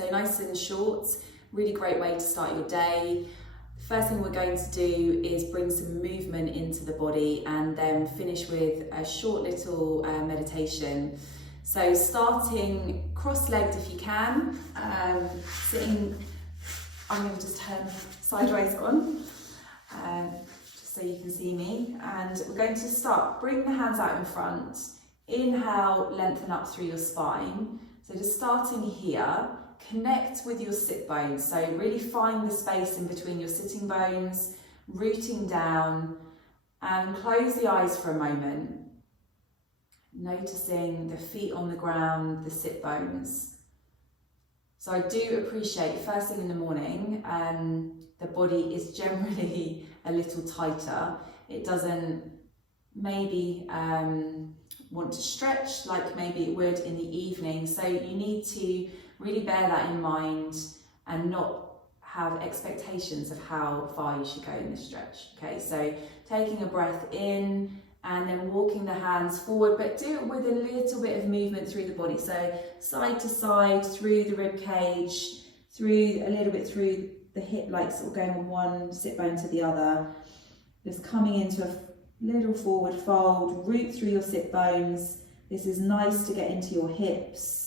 So nice and short, really great way to start your day. First thing we're going to do is bring some movement into the body and then finish with a short little meditation. So starting cross-legged if you can, sitting, I'm going to just turn sideways on, just so you can see me. And we're going to start, bring the hands out in front, inhale, lengthen up through your spine. So just starting here, connect with your sit bones. So really find the space in between your sitting bones, rooting down, and close the eyes for a moment. Noticing the feet on the ground, the sit bones. So I do appreciate first thing in the morning, the body is generally a little tighter. It doesn't maybe want to stretch like maybe it would in the evening. So you need to really bear that in mind and not have expectations of how far you should go in this stretch. Okay, so taking a breath in and then walking the hands forward, but do it with a little bit of movement through the body. So side to side, through the rib cage, through a little bit through the hip, like sort of going from one sit bone to the other. Just coming into a little forward fold, root through your sit bones. This is nice to get into your hips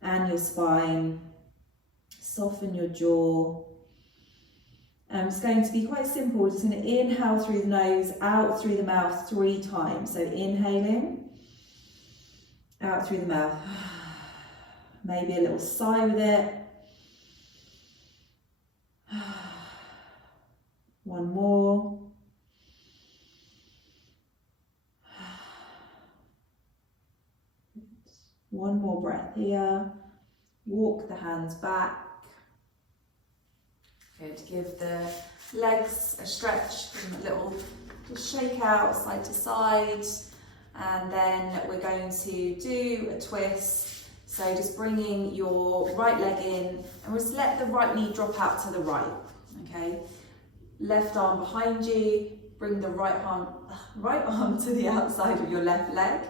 and your spine. Soften your jaw. It's going to be quite simple. We're just going to inhale through the nose, out through the mouth 3 times. So inhaling, out through the mouth. Maybe a little sigh with it. One more. One more breath here. Walk the hands back. Good. Give the legs a stretch, give them a little just shake out side to side, and then we're going to do a twist. So just bringing your right leg in and just let the right knee drop out to the right. Okay. Left arm behind you. Bring the right arm to the outside of your left leg.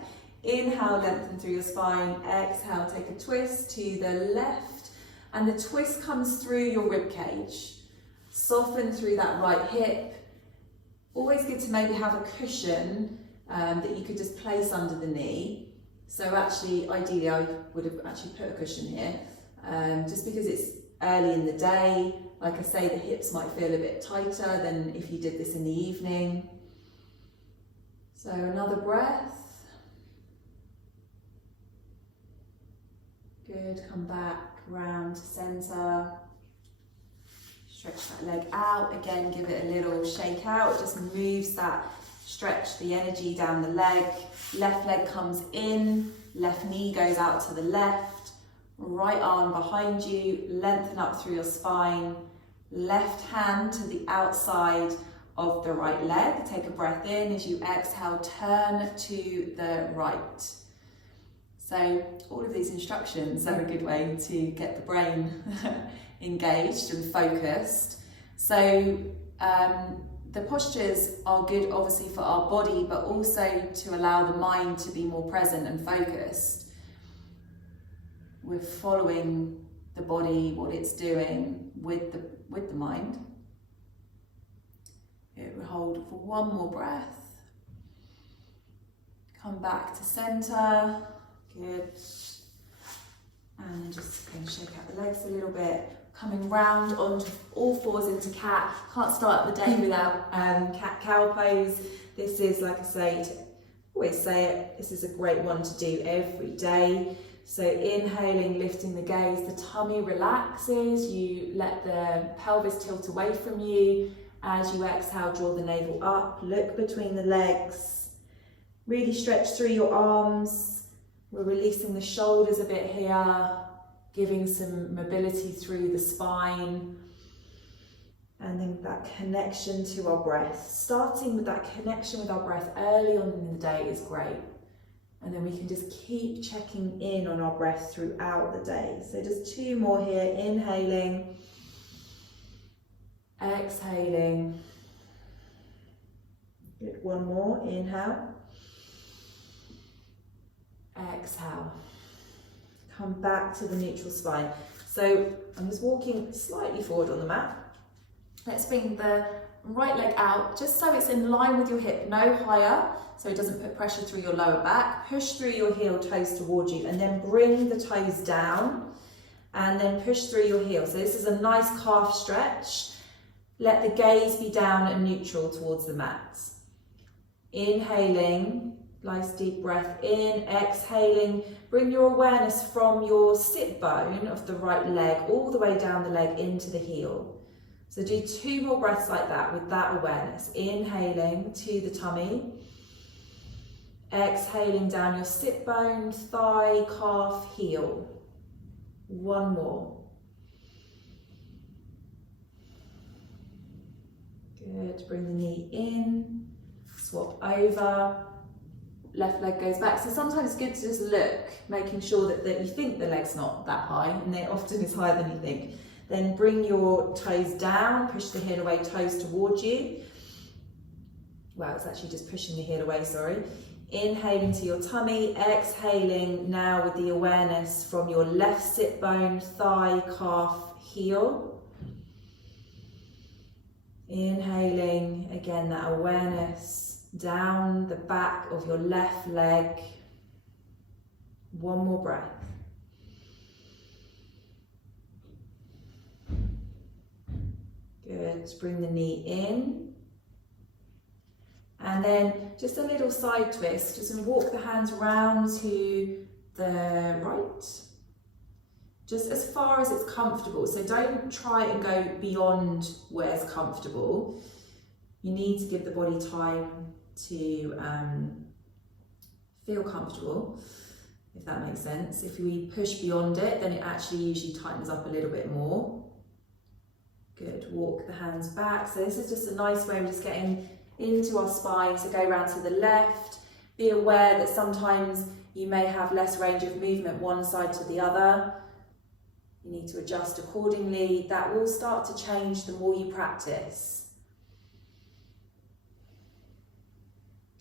Inhale, lengthen through your spine. Exhale, take a twist to the left, and the twist comes through your rib cage. Soften through that right hip. Always good to maybe have a cushion that you could just place under the knee. So actually, ideally, I would have actually put a cushion here, just because it's early in the day. Like I say, the hips might feel a bit tighter than if you did this in the evening. So another breath. Good, come back, round to centre. Stretch that leg out, again give it a little shake out, just moves that, stretch the energy down the leg. Left leg comes in, left knee goes out to the left, right arm behind you, lengthen up through your spine. Left hand to the outside of the right leg. Take a breath in. As you exhale, turn to the right. So all of these instructions are a good way to get the brain engaged and focused. So the postures are good obviously for our body, but also to allow the mind to be more present and focused. We're following the body, what it's doing with the mind. It will hold for one more breath. Come back to centre. Good. And just going to shake out the legs a little bit. Coming round onto all fours into cat. Can't start the day without cat-cow pose. This is, like I say, always say it, this is a great one to do every day. So inhaling, lifting the gaze, the tummy relaxes, you let the pelvis tilt away from you. As you exhale, draw the navel up, look between the legs. Really stretch through your arms. We're releasing the shoulders a bit here, giving some mobility through the spine. And then that connection to our breath. Starting with that connection with our breath early on in the day is great. And then we can just keep checking in on our breath throughout the day. So just 2 more here, inhaling, exhaling. Good, 1 more, inhale, exhale. Come back to the neutral spine. So I'm just walking slightly forward on the mat. Let's bring the right leg out, just so it's in line with your hip, no higher, so it doesn't put pressure through your lower back. Push through your heel toes towards you, and then bring the toes down, and then push through your heel. So this is a nice calf stretch. Let the gaze be down and neutral towards the mat. Inhaling, nice deep breath in, exhaling. Bring your awareness from your sit bone of the right leg all the way down the leg into the heel. So do 2 more breaths like that with that awareness. Inhaling to the tummy. Exhaling down your sit bone, thigh, calf, heel. 1 more. Good. Bring the knee in. Swap over. Left leg goes back. So sometimes it's good to just look, making sure that you think the leg's not that high, and it often is higher than you think. Then bring your toes down, push the heel away, toes towards you. Well, it's actually just pushing the heel away, sorry. Inhaling to your tummy, exhaling now with the awareness from your left sit bone, thigh, calf, heel. Inhaling, again, that awareness down the back of your left leg. 1 more breath. Good, bring the knee in. And then just a little side twist, just going to walk the hands round to the right. Just as far as it's comfortable. So don't try and go beyond where's comfortable. You need to give the body time to feel comfortable, if that makes sense. If we push beyond it, then it actually usually tightens up a little bit more. Good, walk the hands back. So this is just a nice way of just getting into our spine. So go around to the left. Be aware that sometimes you may have less range of movement one side to the other. You need to adjust accordingly. That will start to change the more you practice.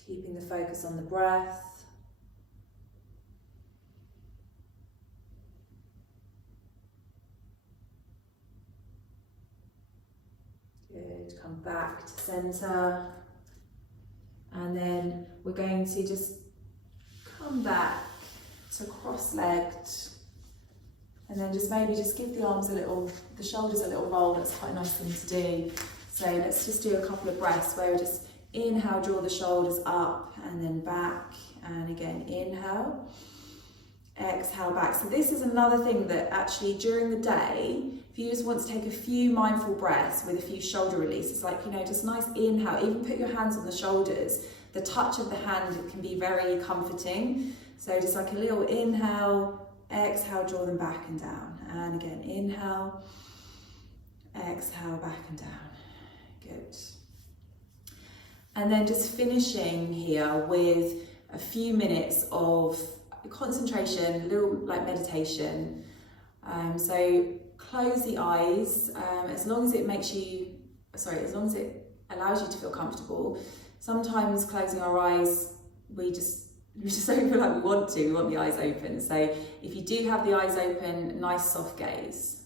Keeping the focus on the breath. Good, come back to center. And then we're going to just come back to cross-legged. And then just maybe just give the arms the shoulders a little roll. That's quite a nice thing to do. So let's just do a couple of breaths where we just inhale, draw the shoulders up and then back. And again, inhale, exhale back. So this is another thing that actually during the day, if you just want to take a few mindful breaths with a few shoulder releases, like, just nice inhale, even put your hands on the shoulders. The touch of the hand can be very comforting. So just like a little inhale, exhale, draw them back and down. And again, inhale, exhale, back and down. Good. And then just finishing here with a few minutes of concentration, a little like meditation. So close the eyes, as long as it allows you to feel comfortable. Sometimes closing our eyes, we just don't feel like we want the eyes open. So if you do have the eyes open, nice soft gaze.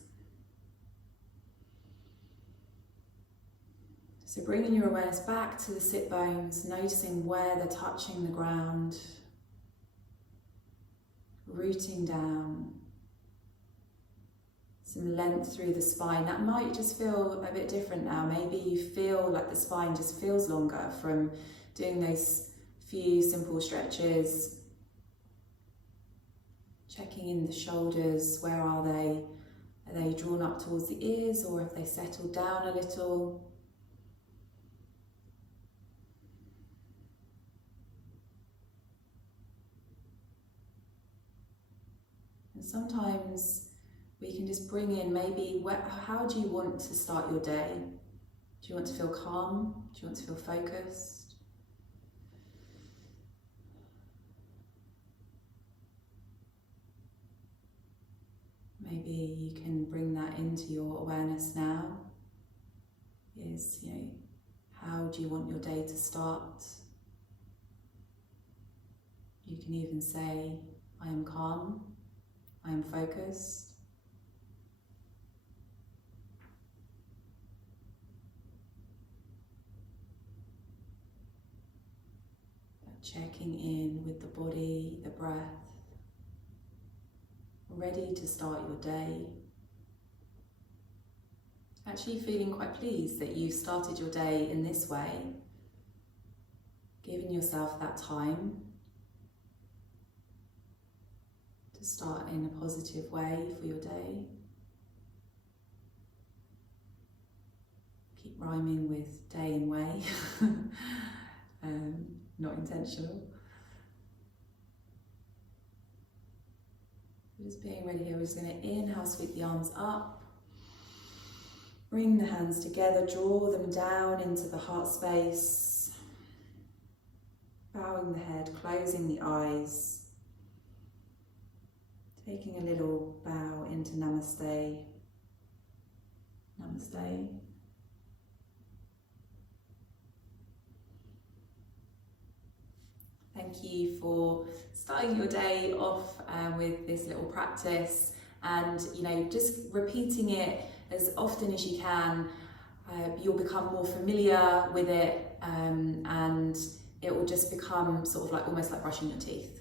So bringing your awareness back to the sit bones, noticing where they're touching the ground, rooting down, some length through the spine. That might just feel a bit different now. Maybe you feel like the spine just feels longer from doing those few simple stretches. Checking in the shoulders, where are they? Are they drawn up towards the ears, or have they settled down a little? And sometimes we can just bring in maybe, how do you want to start your day? Do you want to feel calm? Do you want to feel focused? Maybe you can bring that into your awareness now. How do you want your day to start? You can even say, I am calm, I am focused. checking in with the body, the breath, ready to start your day. Actually feeling quite pleased that you've started your day in this way, giving yourself that time to start in a positive way for your day. Keep rhyming with day and way, not intentional. Just being ready here, we're just going to inhale, sweep the arms up. Bring the hands together, draw them down into the heart space. Bowing the head, closing the eyes. Taking a little bow into Namaste. Namaste. Thank you for starting your day off with this little practice, and just repeating it as often as you can. You'll become more familiar with it, and it will just become sort of like almost like brushing your teeth.